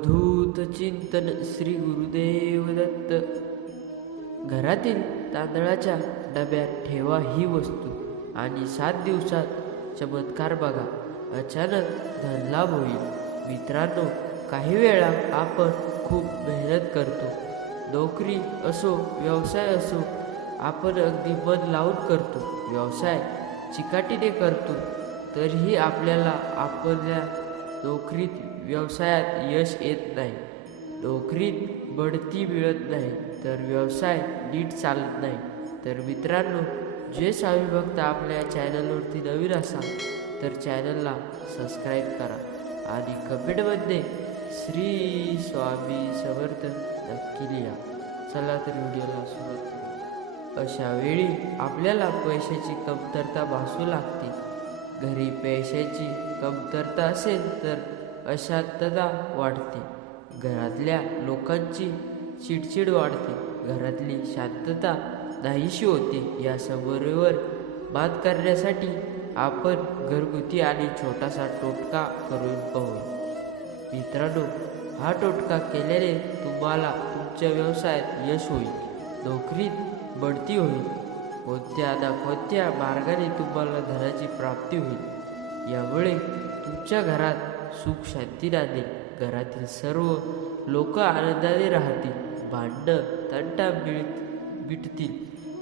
अवधूत चिंतन श्री गुरुदेव दत्त. घरातील तांदळाच्या डब्यात ठेवा ही वस्तू आणि 7 दिवसात चमत्कार बघा. अचानक धनलाभ होईल. मित्रांनो, काही वेळा आपण खूप मेहनत करतो. नोकरी असो, व्यवसाय असो, आपण अगदी मन लावून करतो. व्यवसाय चिकाटीने करतो, तरीही आपल्याला आपल्या नोकरीत, व्यवसायात यश येत नाही. नोकरीत बढती मिळत नाही, तर व्यवसाय नीट चालत नाही. तर मित्रांनो, जे स्वामी भक्त आपल्या चॅनलवरती नवीन असाल तर चॅनलला सबस्क्राईब करा आणि कमेंटमध्ये श्री स्वामी समर्थ नक्की लिहा. चला तर व्हिडिओला सुरुवात करू. अशा वेळी आपल्याला पैशाची कमतरता भासू लागते. घरी पैशाची कमतरता असेल तर अशांतता वाढते. घरातल्या लोकांची चिडचिड वाढते. घरातली शांतता नाहीशी होते. या समस्येवर मात करण्यासाठी आपण घरगुती आणि छोटासा टोटका करून पाहू. मित्रांनो, हा टोटका केल्याने तुम्हाला तुमच्या व्यवसायात यश होईल, नोकरीत बढती होईल, कोणत्या ना कोणत्या मार्गाने तुम्हाला धनाची प्राप्ती होईल. यामुळे तुमच्या घरात सुख शांती नांदेल. घरातील सर्व लोक आनंदाने राहतील. भांडणं तंटा मिटतील.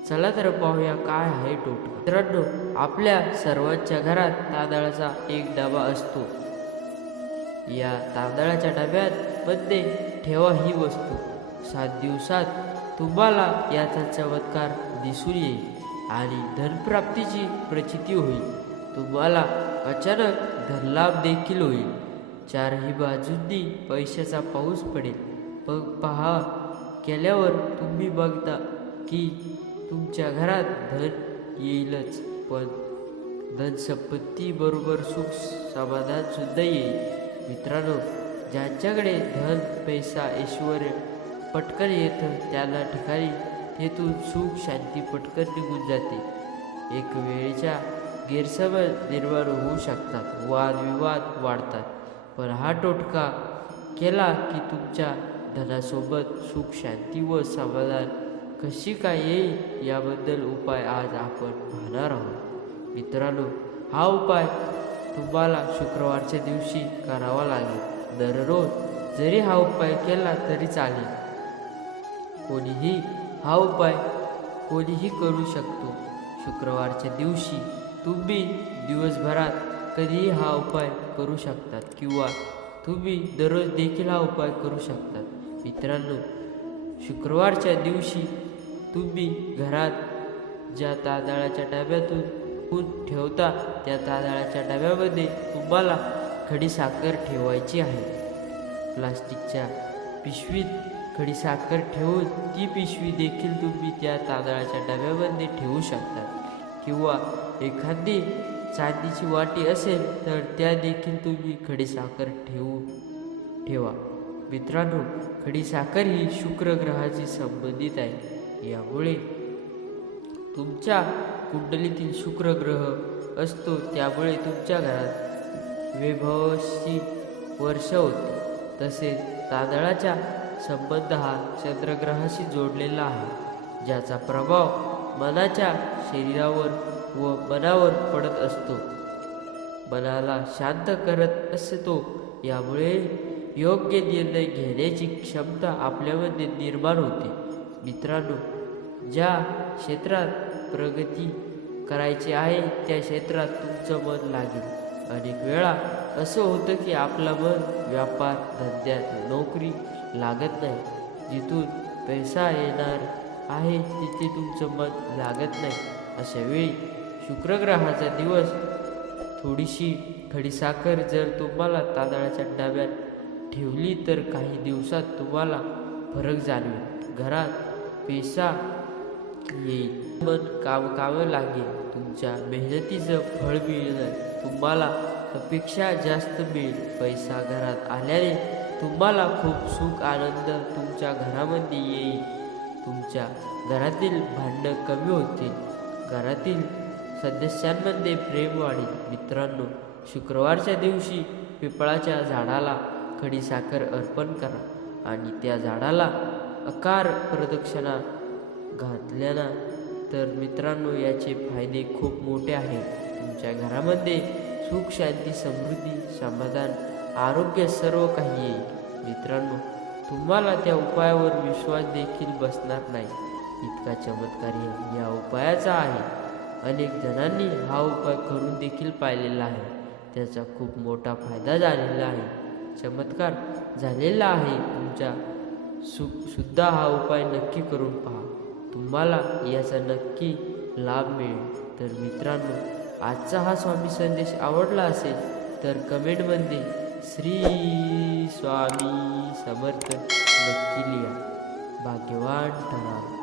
चला तर पाहूया काय आहे टोटका. मित्रांनो, आपल्या सर्वांच्या घरात तांदळाचा एक डबा असतो. या तांदळाच्या डब्यात मध्ये ठेवा ही वस्तू. 7 दिवसात तुम्हाला याचा चमत्कार दिसून येईल आणि धनप्राप्तीची प्रचिती होईल. तुम्हाला अचानक धनलाभ देखील होईल. चारही बाजूंनी पैशाचा पाऊस पडेल. पहा केल्यावर तुम्ही बघता की तुमच्या घरात धन येईलच, पण धनसंपत्ती बरोबर सुख समाधान सुद्धा येईल. मित्रांनो, ज्यांच्याकडे धन, पैसा, ऐश्वर पटकन येतं, त्याला ठिकाणी तेथून सुख शांती पटकन निघून जाते. एक वेळेच्या गैरसमज निर्माण होऊ शकतात, वादविवाद वाढतात. पण हा टोटका केला की तुमच्या धनासोबत सुख शांती व समाधान कशी काय येईल याबद्दल उपाय आज आपण पाहणार आहोत. मित्रांनो, हा उपाय तुम्हाला शुक्रवारच्या दिवशी करावा लागेल. दररोज जरी हा उपाय केला तरी चालेल. कोणीही हा उपाय करू शकतो. शुक्रवारच्या दिवशी तुम्ही दिवसभरात कधीही हा उपाय करू शकतात किंवा तुम्ही दररोज देखील हा उपाय करू शकतात. मित्रांनो, शुक्रवारच्या दिवशी तुम्ही घरात ज्या तांदळाच्या डब्यातून ठेवता त्या तांदळाच्या डब्यामध्ये तुम्हाला खडीसाखर ठेवायची आहे. प्लास्टिकच्या पिशवीत खडीसाखर ठेवून ती पिशवी देखील तुम्ही त्या तांदळाच्या डब्यामध्ये ठेवू शकता किंवा एखादी चांदीची वाटी असेल तर त्या देखील तुम्ही खडीसाखर ठेवा. मित्रांनो, खडीसाखर ही शुक्र ग्रहाशी संबंधित आहे. यामुळे तुमच्या कुंडलीतील शुक्र ग्रह असतो, त्यामुळे तुमच्या घरात वैभवाची वर्षा होते. तसेच तांदळाचा संबंध हा चंद्रग्रहाशी जोडलेला आहे, ज्याचा प्रभाव मनाच्या शरीरावर व मनावर पडत असतो. मनाला शांत करत असतो. यामुळे योग्य निर्णय घेण्याची क्षमता आपल्यामध्ये निर्माण होते. मित्रांनो, ज्या क्षेत्रात प्रगती करायची आहे त्या क्षेत्रात तुमचं मन लागेल. अनेक वेळा असं होतं की आपलं मन व्यापार, धंद्यात, नोकरी लागत नाही. जिथून पैसा येणार आहे तिथे तुमचं मन लागत नाही. अशा वेळी शुक्रग्रहाचा दिवस थोडीशी खडीसाखर जर तुम्हाला तांदळाच्या डब्यात ठेवली तर काही दिवसात तुम्हाला फरक जाणवेल. घरात पैसा येईल, मन कामावर लागेल. तुमच्या मेहनतीचं फळ मिळेल. तुम्हाला अपेक्षा जास्त मिळेल. पैसा घरात आल्याने तुम्हाला खूप सुख, आनंद तुमच्या घरामध्ये येईल. तुमच्या घरातील भांडणं कमी होतील. घरातील सदस्यांमध्ये प्रेम वाढेल. मित्रांनो, शुक्रवारच्या दिवशी पिंपळाच्या झाडाला खडीसाखर अर्पण करा आणि त्या झाडाला आकार प्रदक्षिणा घातल्याना तर मित्रांनो याचे फायदे खूप मोठे आहेत. तुमच्या घरामध्ये सुख, शांती, समृद्धी, समाधान, आरोग्य सर्व काही येईल. मित्रांनो, तुम्हाला त्या उपायावर विश्वास देखील बसणार नाही, इतका चमत्कार या उपायाचा आहे. अनेक जणांनी हा उपाय करून देखील पाहिलेला आहे. त्याचा खूप मोठा फायदा झालेला आहे, चमत्कार झालेला आहे. तुमच्या सुद्धा हा उपाय नक्की करून पहा, तुम्हाला याचा नक्की लाभ मिळेल. तर मित्रांनो, आजचा हा स्वामी संदेश आवडला असेल तर कमेंटमध्ये श्री स्वामी समर्थ नक्की लिहा. भाग्यवान ठरा.